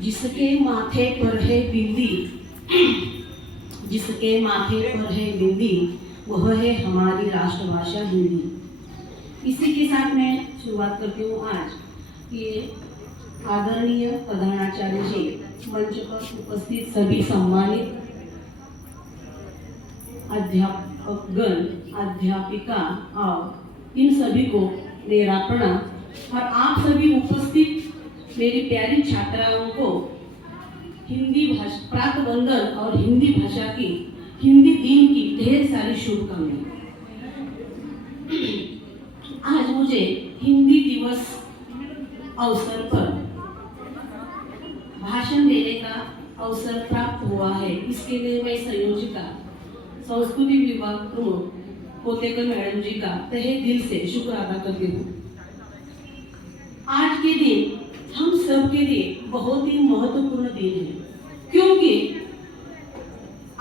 जिसके माथे पर है बिंदी, जिसके माथे पर है बिंदी, वह है हमारी राष्ट्रभाषा हिंदी। इसी के साथ मैं शुरुआत करती हूँ आज कि आदरणीय प्रधानाचार्य जी, मंच पर उपस्थित सभी सम्मानित अध्यापकगण, अध्यापिका और इन सभी को मेरा प्रणाम। और आप सभी उपस्थित मेरी प्यारी छात्राओं को हिंदी भाषा प्रातः वंदन और हिंदी भाषा की, हिंदी दिन की ढेर सारी शुभकामनाएं। आज मुझे हिंदी दिवस अवसर पर भाषण देने का अवसर प्राप्त हुआ है। इसके लिए मैं संयोजिका संस्कृति विभाग प्रमुख कोतेकर मैडम जी का तहे दिल से शुक्र अदा करती हूँ। आज के दिन हम सब के लिए बहुत ही महत्वपूर्ण दिन है, क्योंकि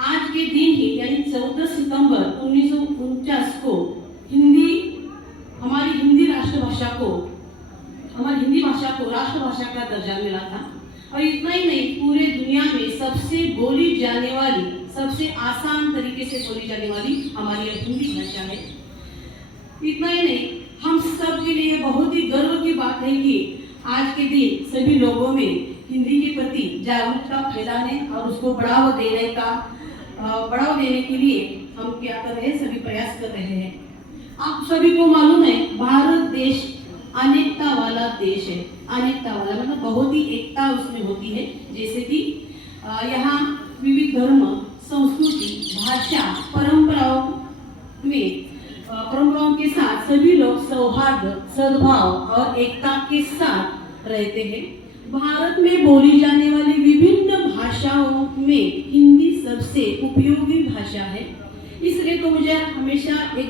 आज के दिन ही यानी 14 सितंबर 1949 को हमारी हिंदी भाषा को राष्ट्रभाषा का दर्जा मिला था। और इतना ही नहीं, पूरे दुनिया में सबसे बोली जाने वाली, सबसे आसान तरीके से बोली जाने वाली हमारी हिंदी भाषा है। इतना ही नहीं, हम सब के लिए बहुत ही गर्व की बात है कि आज के दिन सभी लोगों में हिंदी के प्रति जागरूकता फैलाने और उसको बढ़ावा देने के लिए हम क्या कर रहे हैं, सभी प्रयास कर रहे हैं। आप सभी को मालूम है, भारत देश अनेकता वाला देश है। अनेकता वाला मतलब बहुत ही एकता उसमें होती है। जैसे कि यहाँ विविध धर्म, संस्कृति, भाषा, परंपराओं के साथ सभी लोग सौहार्द, सद्भाव और एकता के साथ रहते हैं। भारत में बोली जाने वाली विभिन्न भाषाओं में हिंदी सबसे उपयोगी भाषा है। इसलिए तो मुझे हमेशा एक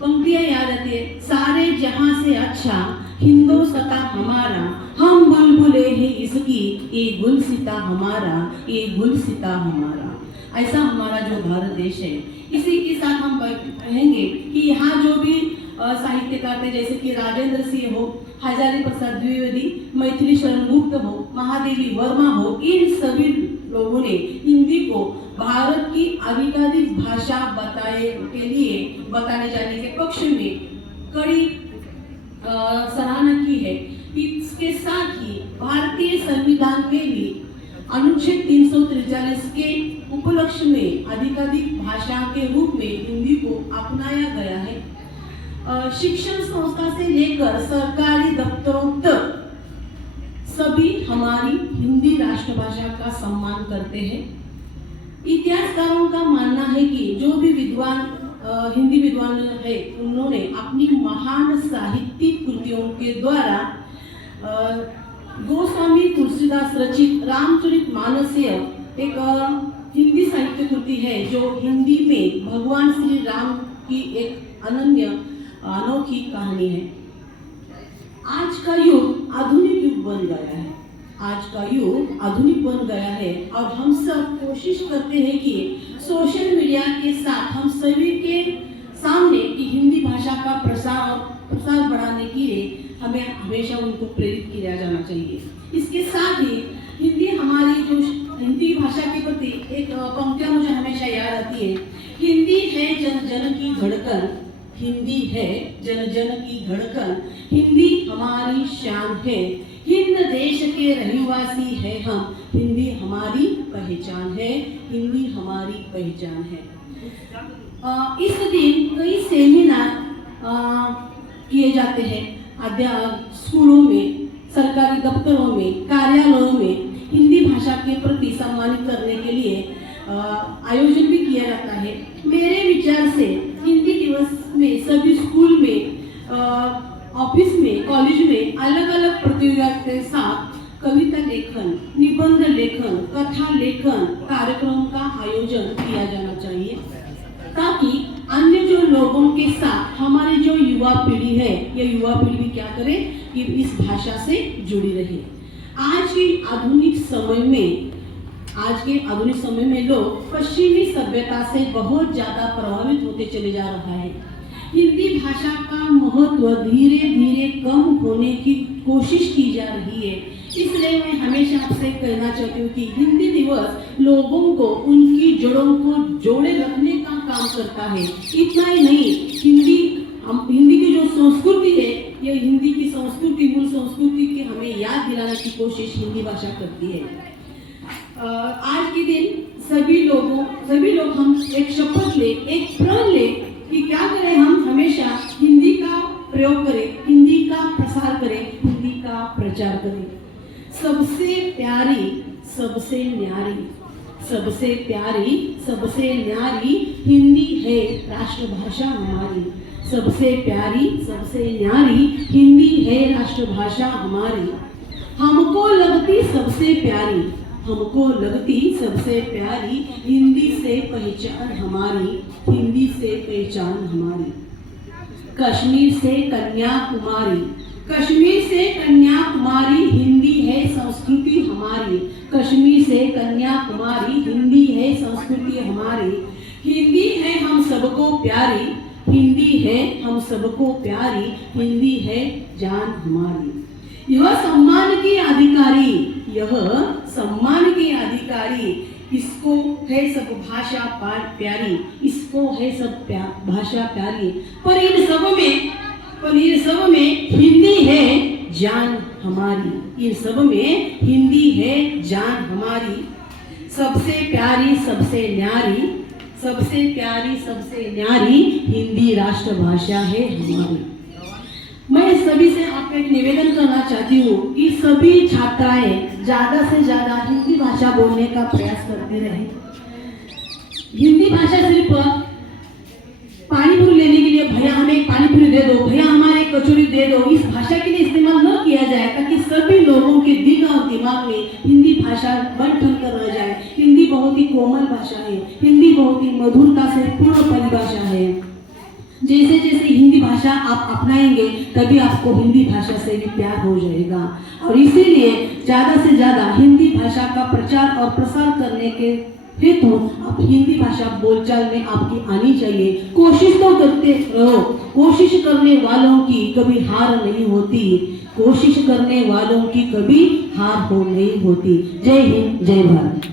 पंक्तियां याद आती है, सारे जहां से अच्छा हिंदोस्तां हमारा, हम बुलबुले हैं इसकी, ये गुलसिता हमारा, ये गुलसिता हमारा। ऐसा हमारा जो भारत देश है। इसी के साथ हम कहेंगे कि यहाँ जो भी साहित्यकार थे, जैसे कि राजेंद्र सिंह हो, हजारी प्रसाद द्विवेदी, मैथिली शरण गुप्त हो, महादेवी वर्मा हो, इन सभी लोगों ने हिंदी को भारत की आधिकारिक भाषा बताने जाने के पक्ष में कड़ी सराहना की है। इसके साथ ही भारतीय संविधान में भी अनुच्छेद 343 के उपलक्ष्य में आधिकारिक भाषा के रूप में हिंदी को अपनाया गया है। शिक्षण संस्था से लेकर सरकारी दफ्तरों तक सभी हमारी हिंदी राष्ट्रभाषा का सम्मान करते हैं। इतिहासकारों का मानना है कि जो भी हिंदी विद्वान है, उन्होंने अपनी महान साहित्यिक कृतियों के द्वारा गोस्वामी तुलसीदास रचित रामचरितमानस एक हिंदी साहित्य कृति है, जो हिंदी में भगवान श्री राम की एक अनोखी कहानी है। आज का युग आधुनिक युग बन गया है। आज का युग आधुनिक बन गया है और हम सब कोशिश करते हैं कि सोशल मीडिया के साथ हम सभी के सामने की हिंदी भाषा का प्रसार बढ़ाने के लिए हमें हमेशा उनको प्रेरित किया जाना चाहिए। इसके साथ ही हिंदी भाषा के प्रति एक पंक्तियां मुझे हमेशा याद आती है, हिंदी है जन जन की धड़कन, हिंदी है जन जन की धड़कन, हिंदी हमारी शान है, हिंद देश के रहवासी है हम, हिंदी हमारी पहचान है, हिंदी हमारी पहचान है। इस दिन कई सेमिनार किए जाते हैं। स्कूलों में, सरकारी दफ्तरों में, कार्यालयों में हिंदी भाषा के प्रति सम्मानित करने के लिए आयोजन भी किया जाता है। मेरे विचार से हिंदी दिवस में सभी स्कूल में, ऑफिस में, कॉलेज में अलग अलग प्रतियोगिता के साथ कविता लेखन, निबंध लेखन, कथा लेखन कार्यक्रम का आयोजन किया जाना चाहिए, ताकि अन्य जो लोगों के साथ हमारी जो युवा पीढ़ी है, ये युवा पीढ़ी भी क्या करे कि इस भाषा से जुड़ी रहे। आज के आधुनिक समय में लोग पश्चिमी सभ्यता से बहुत ज्यादा प्रभावित होते चले जा रहा है। हिंदी भाषा का महत्व धीरे धीरे कम होने की कोशिश की जा रही है। इसलिए मैं हमेशा आपसे कहना चाहती हूँ कि हिंदी दिवस लोगों को उनकी जड़ों को जोड़े रखने का काम करता है। इतना ही नहीं, हिंदी की जो संस्कृति है, ये हिंदी की संस्कृति, मूल संस्कृति की हमें याद दिलाने की कोशिश हिंदी भाषा करती है। आज के दिन सभी लोग हम एक शपथ ले, एक प्रण ले कि क्या करें, हम हमेशा हिंदी का प्रयोग करें, हिंदी का प्रसार करें, हिंदी का प्रचार करें। सबसे प्यारी, सबसे न्यारी, सबसे प्यारी, सबसे न्यारी हिंदी है राष्ट्रभाषा हमारी। सबसे प्यारी, सबसे न्यारी हिंदी है राष्ट्रभाषा हमारी। हमको लगती सबसे प्यारी, हमको लगती सबसे प्यारी हिंदी से पहचान हमारी, हिंदी से पहचान हमारी। कश्मीर से कन्याकुमारी, कश्मीर से कन्याकुमारी हिंदी है संस्कृति हमारी। कश्मीर से कन्याकुमारी हिंदी है संस्कृति हमारी। हिंदी है हम सबको प्यारी, हिंदी है हम सबको प्यारी, हिंदी है जान हमारी। यह सम्मान की अधिकारी, यह सम्मान की अधिकारी, इसको है सब भाषा प्यारी, इसको है सब भाषा प्यारी। पर इन सब में हिंदी है जान हमारी, इन सब में हिंदी है जान हमारी। सबसे प्यारी, सबसे न्यारी, सबसे प्यारी, सबसे न्यारी हिंदी राष्ट्रभाषा है हमारी। मैं सभी से आपको एक निवेदन करना चाहती हूँ कि सभी छात्राएं ज़्यादा से ज़्यादा हिंदी भाषा बोलने का प्रयास करते रहे। हिंदी भाषा सिर्फ पानी पूरी लेने के लिए भैया हमें एक पानी पूरी दे दो, भैया हमारे एक कचौरी दे दो, इस भाषा के लिए इस्तेमाल न किया जाए, ताकि सभी लोगों के दिल और दिमाग में हिंदी भाषा बन ठन कर रह जाए। हिंदी बहुत ही कोमल भाषा है, हिंदी बहुत ही मधुरता से पूर्ण परिभाषा है। जैसे जैसे हिंदी भाषा आप अपनाएंगे तभी आपको हिंदी भाषा से भी प्यार हो जाएगा। और इसीलिए ज़्यादा से ज़्यादा हिंदी भाषा का प्रचार और प्रसार करने के हेतु आप हिंदी भाषा बोलचाल में आपकी आनी चाहिए। कोशिश तो करते रहो, कोशिश करने वालों की कभी हार नहीं होती, कोशिश करने वालों की कभी हार हो नहीं होती। जय हिंद, जय भारत।